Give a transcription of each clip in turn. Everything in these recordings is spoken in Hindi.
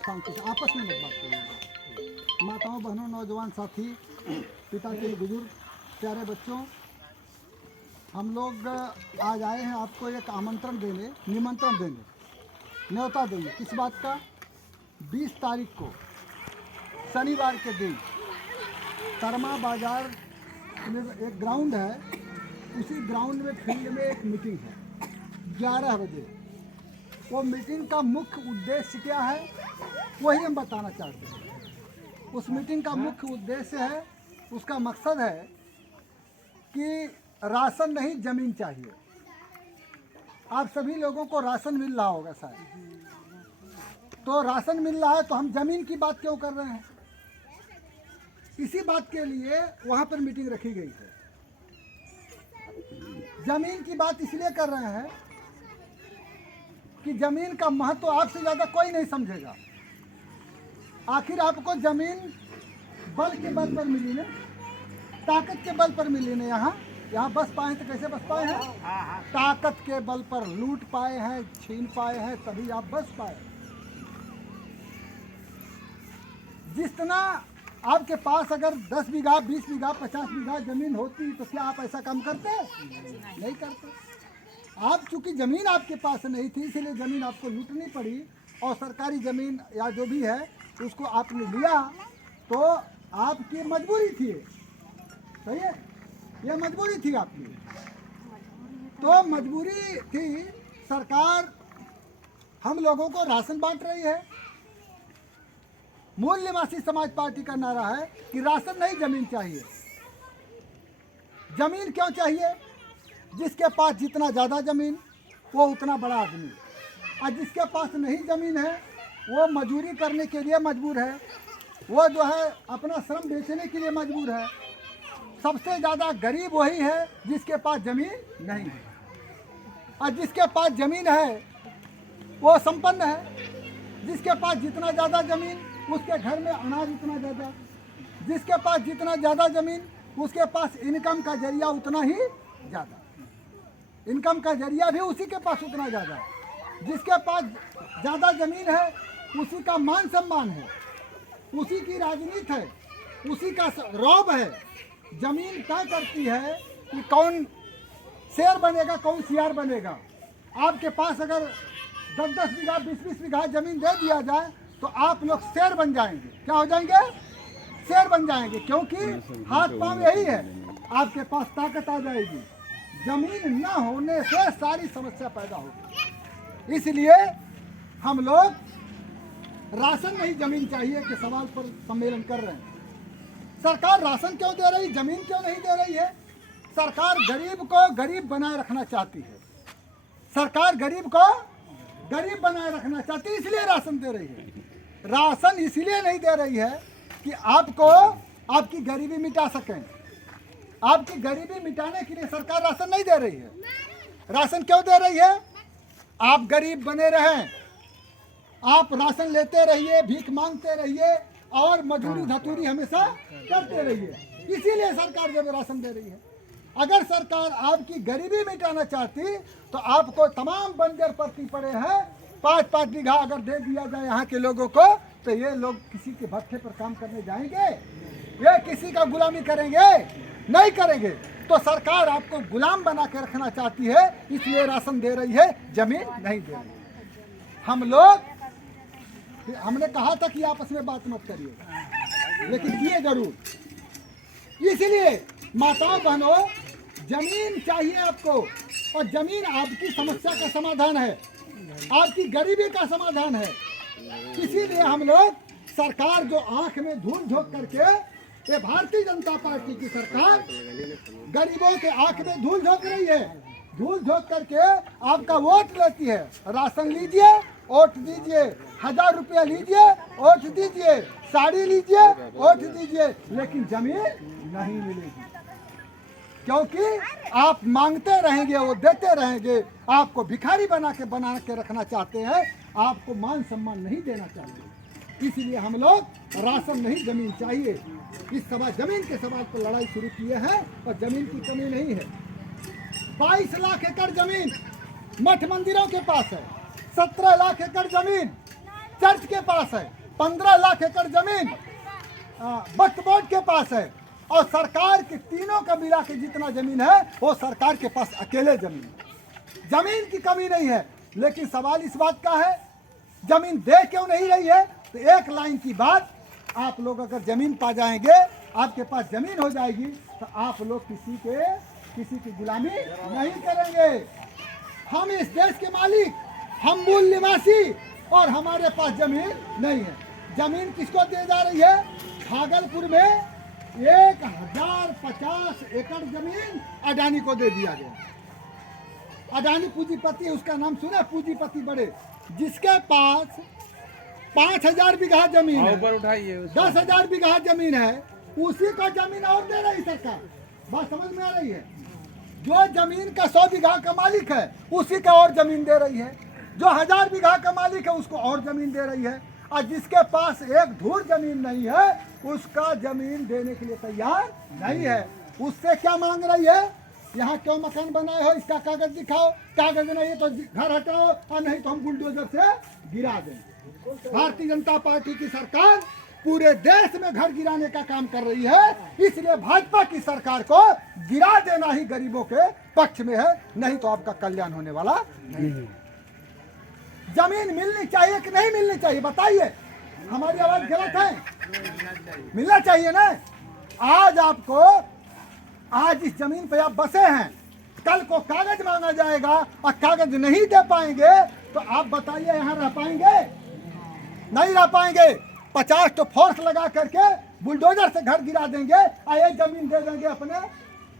शांति से आपस में मत बात करिएगा। माताओं, बहनों, नौजवान साथी, पिता के बुजुर्ग, प्यारे बच्चों, हम लोग आज आए हैं आपको एक आमंत्रण देने, निमंत्रण देने, न्योता देंगे। किस बात का? 20 तारीख को शनिवार के दिन तरमा बाजार में एक ग्राउंड है, उसी ग्राउंड में फील्ड में एक मीटिंग है 11 बजे। वो मीटिंग का मुख्य उद्देश्य क्या है वही हम बताना चाहते हैं। उस मीटिंग का मुख्य उद्देश्य है, उसका मकसद है कि राशन नहीं ज़मीन चाहिए। आप सभी लोगों को राशन मिल रहा होगा शायद, तो राशन मिल रहा है तो हम ज़मीन की बात क्यों कर रहे हैं? इसी बात के लिए वहाँ पर मीटिंग रखी गई है। ज़मीन की बात इसलिए कर रहे हैं कि ज़मीन का महत्व आपसे ज़्यादा कोई नहीं समझेगा। आखिर आपको ज़मीन बल के बल पर मिली ना, ताकत के बल पर मिली ना। यहाँ बस पाए तो कैसे बस पाए हैं? ताकत के बल पर लूट पाए हैं, छीन पाए हैं, तभी आप बस पाए। जितना आपके पास अगर 10 बीघा, 20 बीघा, 50 बीघा ज़मीन होती तो क्या आप ऐसा काम करते? नहीं करते। आप चूँकि ज़मीन आपके पास नहीं थी, इसलिए ज़मीन आपको लूटनी पड़ी, और सरकारी ज़मीन या जो भी है उसको आपने लिया, तो आपकी मजबूरी थी। सही है, यह मजबूरी थी आपकी। तो मजबूरी थी, सरकार हम लोगों को राशन बांट रही है। मूल निवासी समाज पार्टी का नारा है कि राशन नहीं ज़मीन चाहिए। ज़मीन क्यों चाहिए? जिसके पास जितना ज़्यादा ज़मीन वो उतना बड़ा आदमी, और जिसके पास नहीं ज़मीन है वो मजदूरी करने के लिए मजबूर है, वो जो है अपना श्रम बेचने के लिए मजबूर है। सबसे ज़्यादा गरीब वही है जिसके पास ज़मीन नहीं है, और जिसके पास ज़मीन है वो संपन्न है। जिसके पास जितना ज़्यादा ज़मीन उसके घर में अनाज उतना ज़्यादा, जिसके पास जितना ज़्यादा ज़मीन उसके पास इनकम का जरिया उतना ही ज़्यादा, इनकम का जरिया भी उसी के पास उतना ज़्यादा है। जिसके पास ज़्यादा ज़मीन है उसी का मान सम्मान है, उसी की राजनीति है, उसी का रौब है। ज़मीन तय करती है कि कौन शेर बनेगा, कौन सियार बनेगा। आपके पास अगर 10-10 बीघा, 20-20 बीघा ज़मीन दे दिया जाए तो आप लोग शेर बन जाएंगे। क्या हो जाएंगे? शेर बन जाएंगे, क्योंकि हाथ पांव यही है। आपके पास ताकत आ जाएगी। ज़मीन न होने से सारी समस्या पैदा होगी। इसलिए हम लोग राशन नहीं ज़मीन चाहिए के सवाल पर सम्मेलन कर रहे हैं। सरकार राशन क्यों दे रही, ज़मीन क्यों नहीं दे रही है? सरकार गरीब को गरीब बनाए रखना चाहती है। सरकार गरीब को गरीब बनाए रखना चाहती है, इसलिए राशन दे रही है। राशन इसलिए नहीं दे रही है कि आपको आपकी गरीबी मिटा सकें। आपकी गरीबी मिटाने के लिए सरकार राशन नहीं दे रही है। राशन क्यों दे रही है? आप गरीब बने रहें, आप राशन लेते रहिए, भीख मांगते रहिए और मजदूरी धतूरी हमेशा करते रहिए। इसीलिए सरकार जब राशन दे रही है। अगर सरकार आपकी गरीबी मिटाना चाहती तो आपको तमाम बंजर पड़ती पड़े हैं 5-5 बीघा अगर दे दिया जाए यहाँ के लोगों को, तो ये लोग किसी के भट्ठे पर काम करने जाएंगे? ये किसी का गुलामी करेंगे? नहीं करेंगे। तो सरकार आपको गुलाम बना के रखना चाहती है, इसलिए राशन दे रही है, ज़मीन नहीं दे रही। हमने कहा था कि आपस में बात मत करिए, लेकिन किए जरूर। इसलिए माताओं बहनों, ज़मीन चाहिए आपको, और ज़मीन आपकी समस्या का समाधान है, आपकी गरीबी का समाधान है। इसीलिए हम लोग सरकार जो आंख में धूल झोंक करके, ये भारतीय जनता पार्टी की सरकार गरीबों के आंख में धूल झोंक रही है। धूल झोंक करके आपका वोट लेती है। राशन लीजिए, वोट दीजिए, 1000 रुपया लीजिए, वोट दीजिए, साड़ी लीजिए, वोट दीजिए, लेकिन ज़मीन नहीं मिलेगी। क्योंकि आप मांगते रहेंगे, वो देते रहेंगे। आपको भिखारी बना के रखना चाहते हैं, आपको मान सम्मान नहीं देना चाहिए। इसलिए हम लोग राशन नहीं ज़मीन चाहिए, इस ज़मीन के सवाल पर लड़ाई शुरू किए हैं, और ज़मीन की कमी नहीं है। 22 लाख एकड़ ज़मीन मठ मंदिरों के पास है, 17 लाख एकड़ ज़मीन चर्च के पास है, 15 लाख एकड़ जमीन वक्फ बोर्ड के पास है, और सरकार के तीनों का मिला के जितना जमीन है वो सरकार के पास अकेले जमीन की कमी नहीं है। लेकिन सवाल इस बात का है, जमीन दे क्यों नहीं रही है? तो एक लाइन की बात, आप लोग अगर जमीन पा जाएंगे, आपके पास जमीन हो जाएगी, तो आप लोग किसी की गुलामी नहीं करेंगे। हम इस देश के मालिक, हम मूल निवासी, और हमारे पास जमीन नहीं है। जमीन किसको दे जा रही है? भागलपुर में 1050 एकड़ जमीन अडानी को दे दिया गया। अडानी पूंजीपति, उसका नाम सुना? पूंजीपति बड़े, जिसके पास 5000 बीघा जमीन है, 10,000 बीघा जमीन है, उसी को जमीन और दे रही सरकार। बात समझ में आ रही है? जो जमीन का 100 बीघा का मालिक है उसी का और जमीन दे रही है, जो 1000 बीघा का मालिक है उसको और जमीन दे रही है, और जिसके पास एक धूर जमीन नहीं है उसका जमीन देने के लिए तैयार नहीं है। उससे क्या मांग रही है? यहाँ क्यों मकान बनाए हो, इसका कागज दिखाओ, कागज नहीं तो घर हटाओ, और नहीं तो हम बुलडोजर से गिरा देंगे। भारतीय जनता पार्टी की सरकार पूरे देश में घर गिराने का काम कर रही है, इसलिए भाजपा की सरकार को गिरा देना ही गरीबों के पक्ष में है, नहीं तो आपका कल्याण होने वाला नहीं। जमीन मिलनी चाहिए कि नहीं मिलनी चाहिए? बताइए, हमारी आवाज गलत है? मिलना चाहिए ना। आज इस जमीन पे आप बसे हैं, कल को कागज मांगा जाएगा और कागज नहीं दे पाएंगे तो आप बताइए यहाँ रह पाएंगे? नहीं रह पाएंगे। 50 तो फोर्स लगा करके बुलडोजर से घर गिरा देंगे और ये जमीन दे देंगे अपने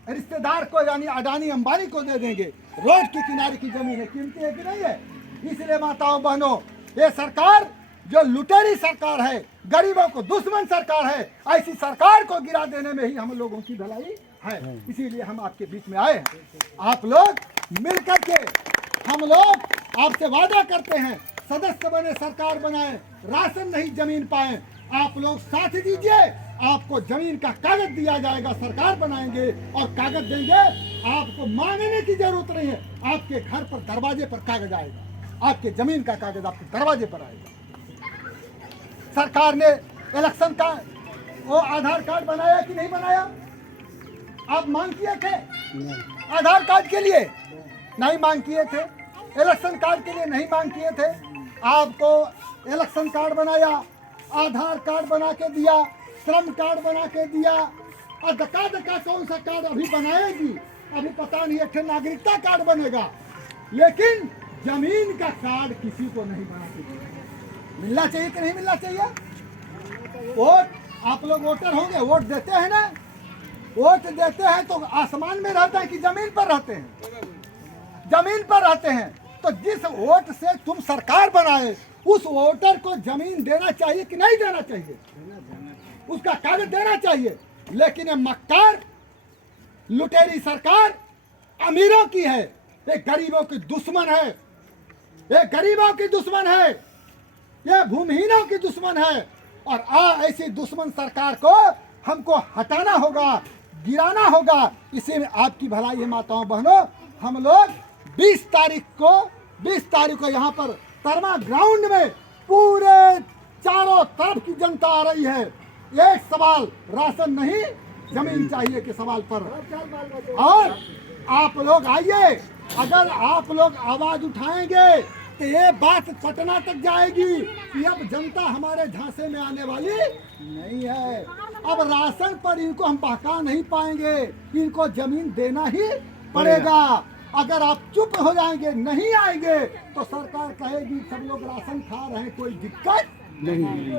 रिश्तेदार को, यानी अडानी अंबानी को दे देंगे। रोड के किनारे की जमीन है, कीमती है कि नहीं है? इसलिए माताओं बहनों, ये सरकार जो लुटेरी सरकार है, गरीबों को दुश्मन सरकार है, ऐसी सरकार को गिरा देने में ही हम लोगों की भलाई है। इसीलिए हम आपके बीच में आए हैं। आप लोग मिलकर के, हम लोग आपसे वादा करते हैं, सदस्य बने, सरकार बनाए, राशन नहीं जमीन पाए, आप लोग साथ दीजिए, आपको जमीन का कागज दिया जाएगा, सरकार बनाएंगे और कागज देंगे। आपको मांगने की जरूरत नहीं है, आपके घर पर दरवाजे पर कागज आएगा, आपके जमीन का कागज आपके दरवाजे पर आएगा। सरकार ने इलेक्शन का वो आधार कार्ड बनाया कि नहीं बनाया? आप मांग किए थे आधार कार्ड के लिए? नहीं मांग किए थे। इलेक्शन कार्ड के लिए नहीं मांग किए थे। आपको इलेक्शन कार्ड बनाया, आधार कार्ड बना के दिया, श्रम कार्ड बना के दिया, और धक्का कौन सा कार्ड अभी बनाएगी, अभी पता नहीं, एक नागरिकता कार्ड बनेगा, लेकिन जमीन का कार्ड किसी को नहीं बना के दिया। मिलना चाहिए कि नहीं मिलना चाहिए? वोट, आप लोग वोटर होंगे, वोट देते हैं ना? वोट देते हैं तो आसमान में रहते हैं कि जमीन पर रहते हैं? जमीन पर रहते हैं। तो जिस वोट से तुम सरकार बनाए, उस वोटर को जमीन देना चाहिए कि नहीं देना चाहिए? उसका कागज देना चाहिए। लेकिन ये मक्कार लुटेरी सरकार अमीरों की है, ये गरीबों की दुश्मन है, ये गरीबों की दुश्मन है, ये भूमिहीनों की दुश्मन है। और ऐसी दुश्मन सरकार को हमको हटाना होगा, गिराना होगा। इसी में आपकी भलाई है माताओं बहनों। हम लोग 20 तारीख को यहाँ पर तरमा ग्राउंड में पूरे चारों तरफ की जनता आ रही है। एक सवाल, राशन नहीं जमीन चाहिए के सवाल पर, और आप लोग आइए। अगर आप लोग आवाज उठाएंगे तो ये बात पटना तक जाएगी कि अब जनता हमारे झांसे में आने वाली नहीं है। अब राशन पर इनको हम बहका नहीं पाएंगे, इनको जमीन देना ही पड़ेगा। अगर आप चुप हो जाएंगे, नहीं आएंगे, तो सरकार कहेगी सब लोग राशन खा रहे हैं, कोई दिक्कत नहीं।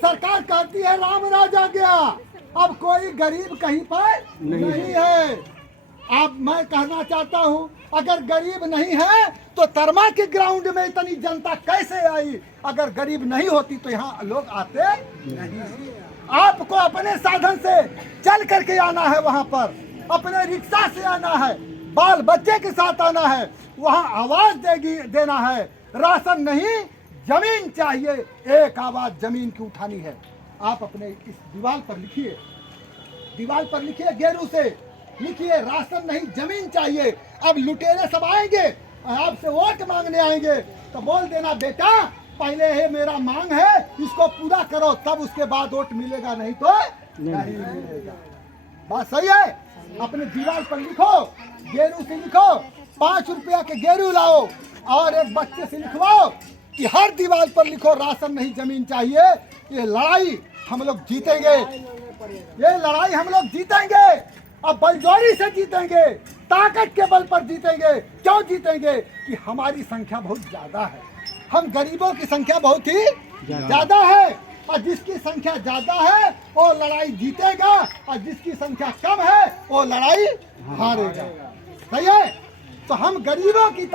सरकार कहती है राम राज आ गया, अब कोई गरीब कहीं पर नहीं है। अब मैं कहना चाहता हूं, अगर गरीब नहीं है तो तरमा के ग्राउंड में इतनी जनता कैसे आई? अगर गरीब नहीं होती तो यहाँ लोग आते नहीं। आपको अपने साधन से चल करके आना है, वहां पर अपने रिक्शा से आना है, बाल बच्चे के साथ आना है, वहां आवाज देना है। राशन नहीं, जमीन चाहिए। एक आवाज जमीन की उठानी है। आप अपने इस दीवार पर लिखिए, दीवार पर लिखिए, गेरू से लिखिए, राशन नहीं जमीन चाहिए। अब लुटेरे सब आएंगे, आपसे वोट मांगने आएंगे तो बोल देना, बेटा पहले ये मेरा मांग है, इसको पूरा करो, तब उसके बाद वोट मिलेगा, नहीं तो नहीं मिलेगा। बात सही है? अपने दीवार पर लिखो, गेरू से लिखो, 5 रुपया के गेरू लाओ और एक बच्चे से लिखवाओ कि हर दीवार पर लिखो राशन नहीं जमीन चाहिए। ये लड़ाई हम लोग जीतेंगे, ये लड़ाई हम लोग जीतेंगे। अब बलजोरी से जीतेंगे, ताकत के बल पर जीतेंगे। क्यों जीतेंगे? कि हमारी संख्या बहुत ज्यादा है, हम गरीबों की संख्या बहुत ही ज्यादा है, और जिसकी संख्या ज्यादा है वो लड़ाई जीतेगा, और जिसकी संख्या कम है वो लड़ाई हारेगा। सही है? तो हम गरीबों की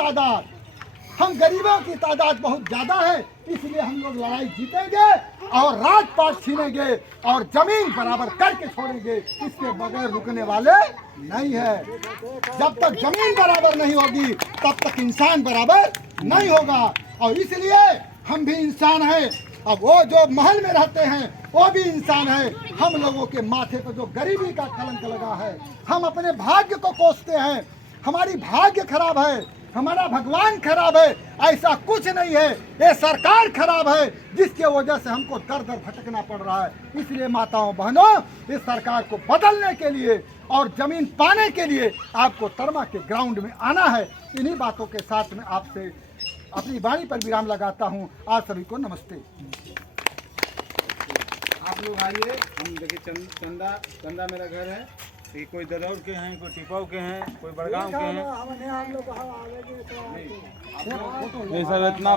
तादाद बहुत ज्यादा है, इसलिए हम लोग लड़ाई जीतेंगे और राजपाट छीनेंगे और जमीन बराबर करके छोड़ेंगे। इसके बगैर रुकने वाले नहीं है। जब तक जमीन बराबर नहीं होगी तब तक इंसान बराबर नहीं होगा। और इसलिए हम भी इंसान हैं। अब वो जो महल में रहते हैं वो भी इंसान है। हम लोगों के माथे पर जो गरीबी का कलंक लगा है, हम अपने भाग्य को कोसते हैं, हमारी भाग्य खराब है, हमारा भगवान खराब है। ऐसा कुछ नहीं है, ये सरकार खराब है जिसके वजह से हमको दर दर भटकना पड़ रहा है। इसलिए माताओं बहनों, इस सरकार को बदलने के लिए और जमीन पाने के लिए आपको तरमा के ग्राउंड में आना है। इन्हीं बातों के साथ में आपसे अपनी वाणी पर विराम लगाता हूँ। आप सभी को नमस्ते। आप लोग आइए, हम देखिए चंदा मेरा घर है। ये कोई दरौर के हैं, कोई टिपाऊ के हैं, कोई बड़गांव के हैं। ये सब इतना